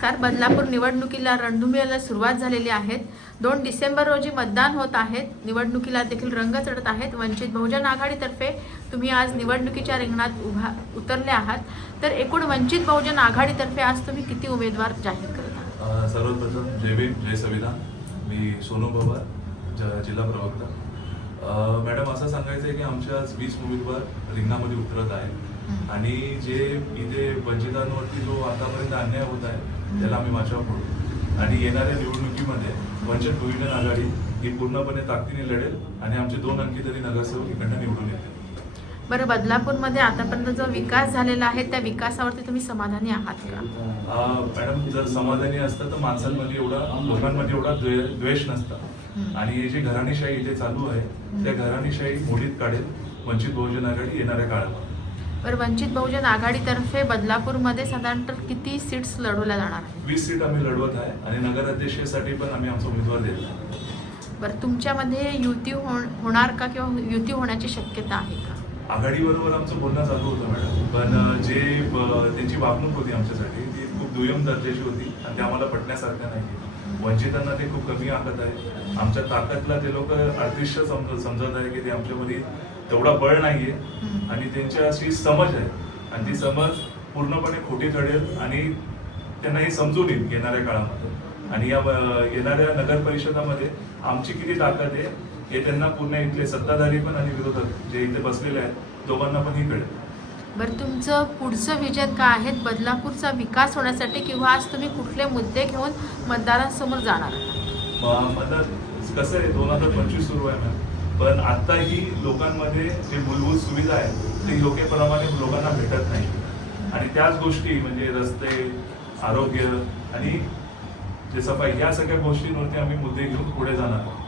नमस्कार. बदलापूर निवडणुकीला रणधुमिळीला सुरुवात झालेली आहे दोन डिसेंबर रोजी मतदान होत आहेत. निवडणुकीला देखील रंग चढत आहेत. वंचित बहुजन आघाडीतर्फे तुम्ही आज निवडणुकीच्या रिंगणात उभा उतरले आहात. तर एकूण वंचित बहुजन आघाडीतर्फे आज तुम्ही किती उमेदवार जाहीर करत आहात? सर्वप्रथम जय भीम जय संविधान मी सोनू पवार जिल्हा प्रवक्ता. मॅडम असं सांगायचं आहे की आमच्या आज वीस उमेदवार रिंगणामध्ये उतरत आहेत. आणि जे इथे वंचितांवरती जो आतापर्यंत अन्याय होत आहे त्याला आम्ही माछा फोडू आणि येणाऱ्या निवडणुकीमध्ये वंचित बहुजन आघाडी ही पूर्णपणे ताकदीने लढेल आणि आमचे दोन अंकी तरी नगरसेवक इकडनं निवडून येतील. बरं बदलापूरमध्ये आतापर्यंत जो विकास झालेला आहे त्या विकासावरती तुम्ही समाधानी आहात का? मॅडम जर समाधानी असतं तर माणसांमध्ये एवढा लोकांमध्ये एवढा द्वे- द्वेष नसता. आणि ही जी घराणीशाही इथे चालू आहे त्या घराणीशाही मोडीत काढेल वंचित बहुजन आघाडी येणाऱ्या काळात. बरं वंचित बहुजन आघाडीतर्फे बदलापूरमध्ये साधारणतः किती सीट्स लढवल्या जाणार आहेत? वीस सीट आम्ही लढवत आहे आणि नगराध्यक्षेसाठी पण आम्ही आमचा उमेदवार देत आहे. बरं तुमच्यामध्ये युती हो होणार का किंवा युती होण्याची शक्यता आहे का? आघाडीबरोबर आमचं बोलणं चालू होतं मॅडम. पण जे ब- त्यांची वागणूक होती आमच्यासाठी ती खूप दुय्यम दर्जाची होती आणि ते आम्हाला पटण्यासारख्या नाही. वंचितांना ते खूप कमी आखत आहे. आमच्या ताकदला ते लोक अदृश्य समज समजत आहे की ते आमच्यामध्ये तेवढा बळ नाहीये हम्म. आणि त्यांच्या अशी समज आहे. आणि ती समज पूर्णपणे खोटी ठरेल आणि त्यांना हे समजून येईल येणाऱ्या काळामध्ये. आणि या येणाऱ्या नगर परिषदामध्ये आमची किती ताकद आहे हे त्यांना पूर्ण इथले सत्ताधारी पण आणि विरोधक जे इथे बसलेले आहेत दोघांना पण ही कळेल बरं तुमचं पुढचं विजन काय आहे? बदलापूरचा विकास होण्यासाठी किंवा आज तुम्ही कुठले मुद्दे घेऊन मतदारांसमोर जाणार आहात? कसं आहे दोन हजार पंचवीस सुरू आहे मॅम पण आताही लोकांमध्ये जे मूलभूत सुविधा आहे ती योग्यप्रमाणे लोकांना भेटत नाही. आणि त्याच गोष्टी म्हणजे रस्ते आरोग्य आणि जे सफाई या सगळ्या गोष्टींवरती आम्ही मुद्दे घेऊन पुढे जाणार आहोत.